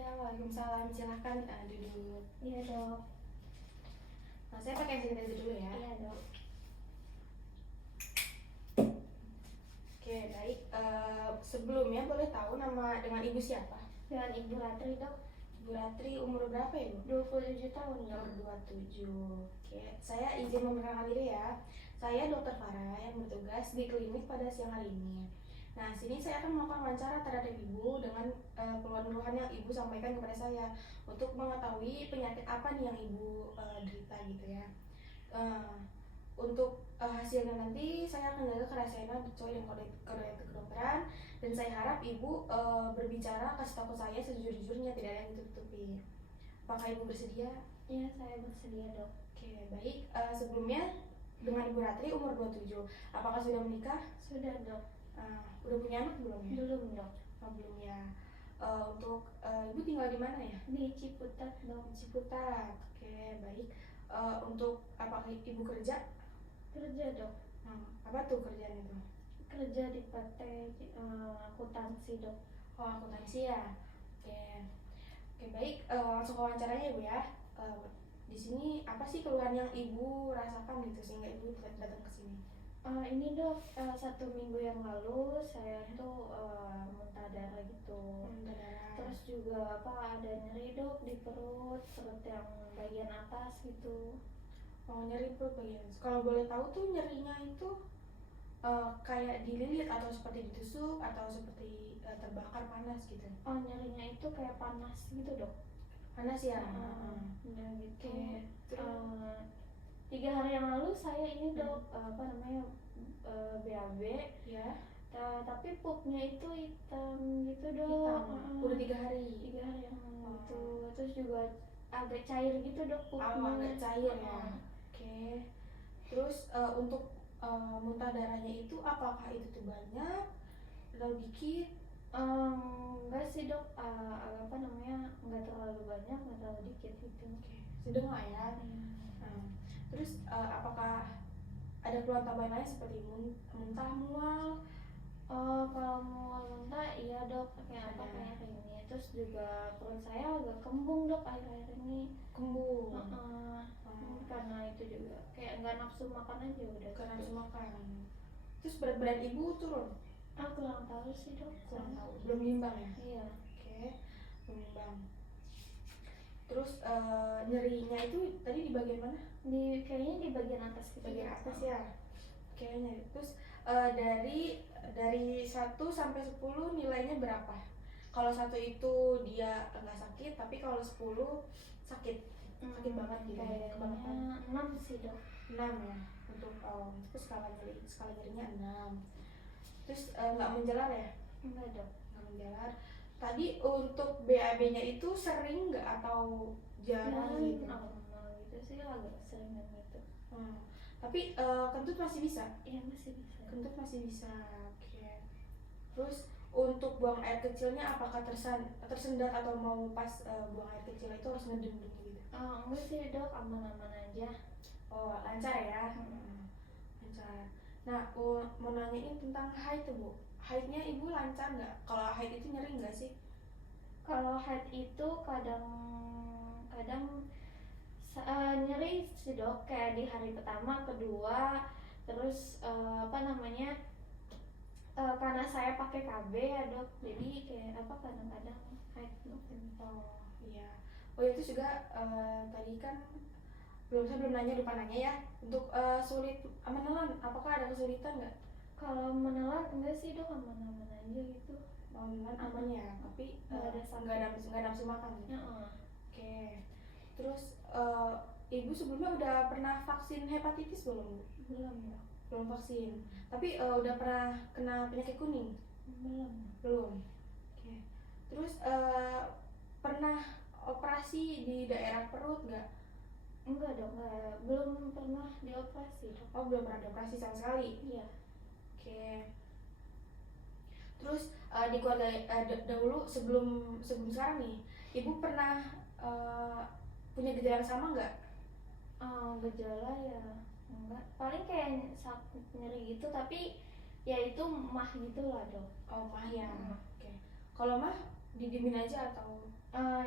Iya, waalaikumsalam. Silahkan duduk. Iya dok. Nah, saya pakai sanitizer dulu ya. Iya dok. Oke, baik. Sebelumnya boleh tahu nama dengan ibu siapa? Dengan Ibu Ratri dok. Ibu Ratri umur berapa ya, Bu? 27 tahun dok. Umur 27. Oke, saya izin memperkenalkan diri ya. Saya Dr. Farah yang bertugas di klinik pada siang hari ini. Nah, sini saya akan melakukan wawancara terhadap ibu dengan keluhan-keluhan yang ibu sampaikan kepada saya untuk mengetahui penyakit apa nih yang ibu derita gitu ya. Untuk hasilnya nanti saya akan jaga kerahasiaan sesuai dengan kode etik kedokteran, dan saya harap ibu berbicara, kasih tahu ke saya sejujur-jujurnya, tidak ada yang ditutupi. Apakah ibu bersedia? Iya, saya bersedia dok. Oke, baik. Sebelumnya dengan Ibu Ratri umur 27. Apakah sudah menikah? Sudah dok. Udah punya anak belum ya? Belum dok. Belum ya. Untuk ibu tinggal di mana ya? Di Ciputat dok. Ciputat. Oke, baik. Untuk apakah ibu kerja? Kerja dok. Apa tuh kerjaan itu? Kerja di PT akuntansi dok. Oh, akuntansi ya. Oke. Oke, baik. Langsung ke wawancaranya ibu ya. Di sini apa sih keluhan yang ibu rasakan gitu sehingga ibu datang ke sini? Ini dok, 1 minggu yang lalu saya tuh muntah darah gitu. Muntah darah. Terus juga ada nyeri dok di perut yang bagian atas gitu. Oh, nyeri perut bagian. Kalau boleh tahu tuh nyerinya itu kayak dililit atau seperti ditusuk atau seperti terbakar panas gitu? Oh, nyerinya itu kayak panas gitu dok. Panas ya? Nah gitu. Oke. 3 hari yang lalu saya ini dok BAB Ya. tapi pupnya itu hitam gitu dok. Hitam. Udah 3 hari. 3 hari yang lalu itu. Terus juga agak cair gitu dok pupnya. Agak cair ya. Oke. Terus untuk muntah darahnya itu apakah itu tuh banyak atau dikit? Enggak sih dok, nggak terlalu banyak, nggak terlalu dikit gitu. Oke. Sedang lah ya. Terus apakah ada keluhan tambahan lain seperti muntah, mual? Kalau mual-muntah iya dok, kayak ini. Terus juga perut saya agak kembung dok akhir-akhir ini. Kembung. Karena itu juga kayak nggak nafsu makan aja udah. Karena nafsu makan. Terus berat badan ibu turun? Kurang tahu sih dok. Kurang tahu. Belum nimbang ya? Iya. Oke, belum nimbang. Terus nyerinya itu tadi di bagian mana? Kayaknya di bagian atas gitu. Bagian atas ya. Kayaknya. Terus dari 1 sampai 10 nilainya berapa? Kalau 1 itu dia enggak sakit, tapi kalau 10 sakit. Sakit banget gitu. Kayaknya 6 sih dok. 6 ya. Untuk terus skala nyerinya 6. Terus enggak menjalar ya? Enggak dok. Enggak menjalar. Tadi untuk BAB-nya itu sering nggak atau jarang gitu? Gitu sih agak sering gitu. Tapi kentut masih bisa? Iya masih bisa. Kentut masih bisa. Oke. Terus untuk buang air kecilnya apakah tersendat atau mau pas buang air kecil itu harus ngedem gitu? Enggak sih dok, aman-aman aja. Oh, lancar ya? Lancar. Nah, mau nanyain tentang haid tuh Bu. Haidnya ibu lancar nggak? Kalau haid itu nyeri nggak sih? Kalau haid itu kadang nyeri sih dok, kayak di hari pertama, kedua, terus karena saya pakai KB ya dok, jadi kayak kadang-kadang haid dok. Oh iya. Oh itu juga tadi kan saya belum lupa nanya ya. Untuk sulit menelan, apakah ada kesulitan nggak? Kalau menelan enggak sih dok, aman-aman aja gitu. Menelan aman ya, tapi nggak nafsu makan ya. Oke. Terus ibu sebelumnya udah pernah vaksin hepatitis belum? Belum ya. Belum vaksin. Tapi udah pernah kena penyakit kuning? Belum. Oke. Terus pernah operasi di daerah perut nggak? Enggak dok, belum pernah dioperasi dok. Oh, belum pernah dioperasi sama sekali? Iya. Oke. Terus di keluarga dahulu sebelum sekarang nih, ibu pernah punya gejala yang sama nggak? Gejala ya enggak, paling kayak sakit nyeri gitu, tapi ya itu mah gitu lah dok. Oh, mah ya. Oke. Kalau mah didiemin aja atau?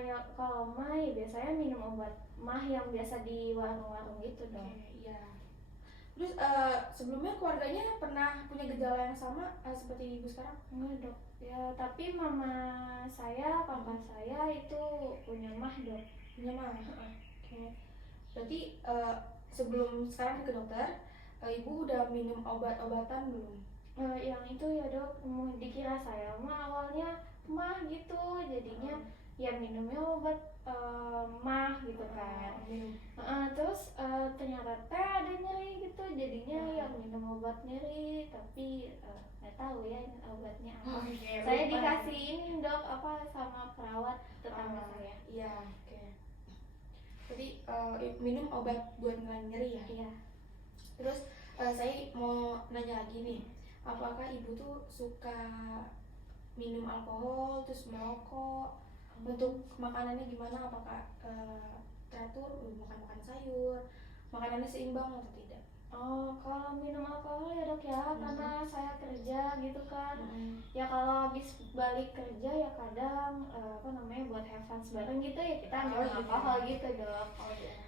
Ya kalau mah ya biasanya minum obat mah yang biasa di warung-warung gitu dong. Oke, iya. Terus sebelumnya keluarganya pernah punya gejala yang sama seperti ibu sekarang? Enggak dok. Ya tapi mama saya, kakak saya itu punya mah dok. Punya mah. Oke. Berarti sebelum sekarang ke dokter, ibu udah minum obat-obatan belum? Yang itu ya dok, dikira saya mah awalnya mah gitu, jadinya ya minumnya obat mah gitu kan. Minum. Terus ternyata teh ada nyeri gitu, jadinya ya minum obat nyeri, tapi nggak tahu ya obatnya apa. Saya lupa. dikasih ini dok apa sama perawat tetangga saya. Iya, oke. Jadi minum obat buat ngilangin nyeri ya? Iya. Terus saya mau nanya lagi nih, apakah ibu tuh suka minum alkohol, terus merokok? Untuk makanannya gimana? Apakah teratur makan sayur, makanannya seimbang atau tidak? Oh, kalau minum alkohol ya dok ya, karena saya kerja gitu kan. Ya kalau habis balik kerja ya kadang apa namanya buat have fun bareng gitu ya kita minum alkohol gitu dok.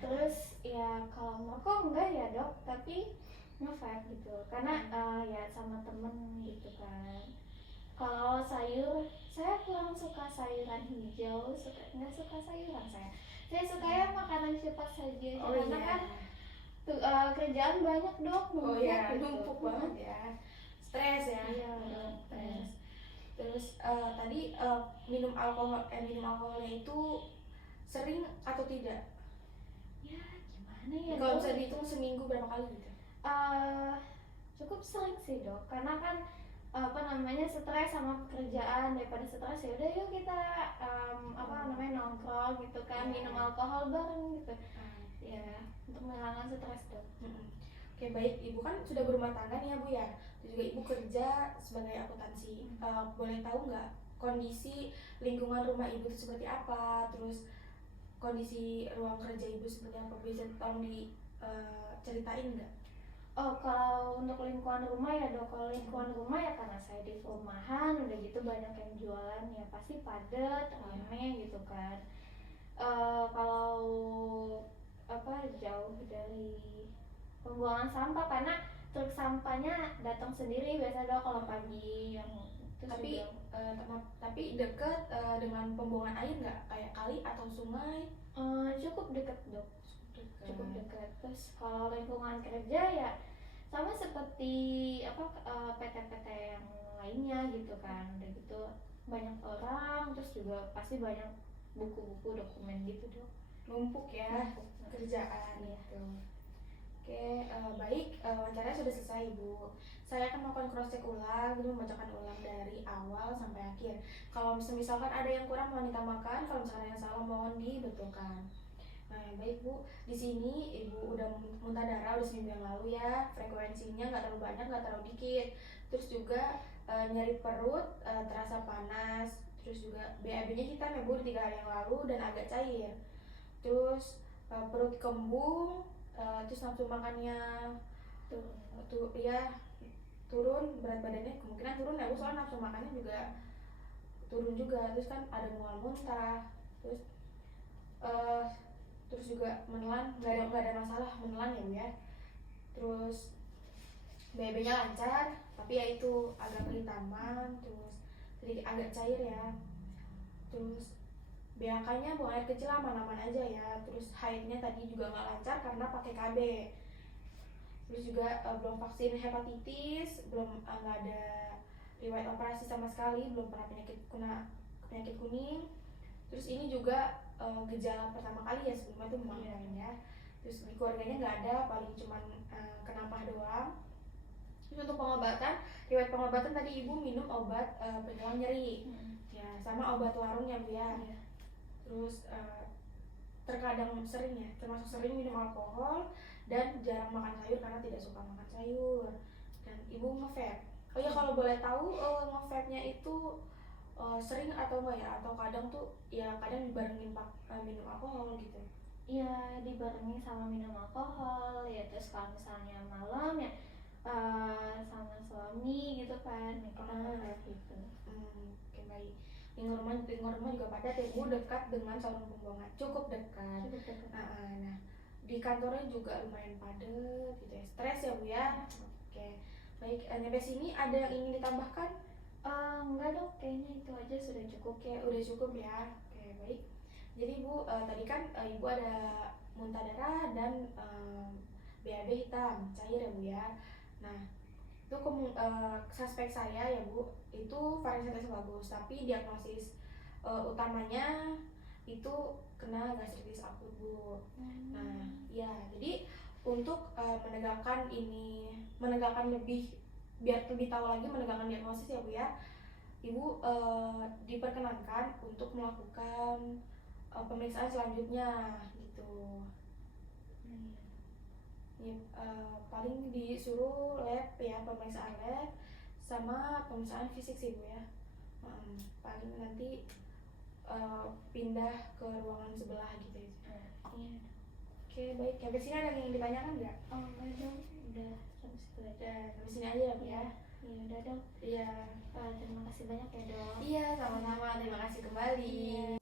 Terus ya kalau merokok enggak ya dok, tapi nge-vape gitu. Karena ya sama temen gitu kan. Kalau sayur, saya kurang suka sayuran hijau, nggak suka sayuran saya. Saya suka ya makanan cepat saja, karena kan kerjaan banyak dok, numpuk banget ya, stres ya. Iya, stres. Terus tadi minum alkoholnya itu sering atau tidak? Ya gimana ya Kalau dok? bisa dihitung seminggu berapa kali gitu? Cukup sering sih dok, karena kan apa namanya stres sama pekerjaan, daripada stres ya udah yuk kita apa namanya nongkrong gitu kan, minum alkohol bareng gitu. Ya untuk menghilangkan stres dok. Oke baik, ibu kan sudah berumah tangga nih ya bu ya, dan juga ibu kerja sebagai akuntansi. Boleh tahu nggak kondisi lingkungan rumah ibu itu seperti apa, terus kondisi ruang kerja ibu seperti apa, bisa tolong diceritain nggak? Oh kalau untuk lingkungan rumah ya dok, kalau lingkungan rumah ya karena saya di perumahan udah gitu banyak yang jualan ya pasti padat, rame gitu kan. Kalau apa jauh dari pembuangan sampah karena truk sampahnya datang sendiri biasa dok kalau pagi yang tapi dekat dengan pembuangan air nggak, kayak kali atau sungai? Cukup dekat dok, cukup dekat. Terus kalau lingkungan kerja ya sama seperti apa PT-PT yang lainnya gitu kan, udah gitu banyak orang, terus juga pasti banyak buku-buku dokumen gitu dok. Numpuk ya kerjaan gitu. Oke, baik, wawancaranya sudah selesai ibu. Saya akan melakukan cross check ulang, jadi membacakan ulang dari awal sampai akhir. Kalau misalkan ada yang kurang mohon ditambahkan, kalau misalkan ada yang salah mohon dibetulkan. Nah, baik bu, di sini ibu udah muntah darah udah seminggu yang lalu ya, frekuensinya nggak terlalu banyak, nggak terlalu dikit. Terus juga nyeri perut, terasa panas, terus juga BAB-nya hitam ya bu, 3 hari yang lalu dan agak cair. Terus perut kembung, terus nafsu makannya turun, berat badannya kemungkinan turun ya bu, soalnya nafsu makannya juga turun juga. Terus kan ada mual muntah, terus juga menelan, nggak ada masalah menelan ya bu ya. Terus BB-nya lancar, tapi ya itu agak kehitaman, terus sedikit agak cair ya. Terus BAK-nya buang air kecil aman-aman aja ya. Terus haidnya tadi juga nggak lancar karena pakai KB. Terus juga belum vaksin hepatitis, belum nggak ada riwayat operasi sama sekali, belum pernah penyakit kuning. Terus ini juga gejala pertama kali ya, sebelumnya tuh memang ya. Terus di keluarganya nggak ada, paling cuman kenapah doang. Terus untuk pengobatan, riwayat pengobatan tadi ibu minum obat penyelam nyeri, ya sama obat warung ya bu ya. Terus terkadang sering ya, termasuk sering minum alkohol dan jarang makan sayur karena tidak suka makan sayur. Dan ibu nge-vape. Oh ya kalau boleh tahu nge-vape-nya itu sering atau enggak ya, atau kadang tuh ya kadang dibarengin minum alkohol gitu? Iya dibarengi sama minum alkohol ya. Terus kalau misalnya malam ya sama suami gitu kan, ya kita gitu. Oke baik. lingkungan rumah juga padat ya Bu, dekat dengan saluran pembuangan, cukup dekat. Nah, di kantornya juga lumayan padat gitu ya, stres ya Bu ya. Oke, baik, sampai sini ada yang ingin ditambahkan? Enggak dok, kayaknya itu aja sudah cukup. Oke, udah cukup ya. Oke, baik. Jadi Bu, tadi kan Ibu ada muntah darah dan BAB hitam cair ya Bu ya. Nah, itu suspek saya ya Bu, itu varicose bagus, tapi diagnosis utamanya itu kena gastritis akut Bu. Nah, ya jadi untuk menegakkan lebih, biar lebih tahu lagi menegakkan diagnosis ya Bu ya, Ibu diperkenankan untuk melakukan pemeriksaan selanjutnya gitu. Ya, paling disuruh lab ya, pemeriksaan lab sama pemeriksaan fisik sih Bu ya. Paling nanti pindah ke ruangan sebelah gitu ya. Iya. Oke, baik. Sampai sini ada yang ingin ditanyakan nggak? Enggak dong, udah sampai situ aja. Sampai sini aja ya Bu ya. Iya udah dong. Iya. Terima kasih banyak ya dok. Iya, sama-sama. Terima kasih kembali.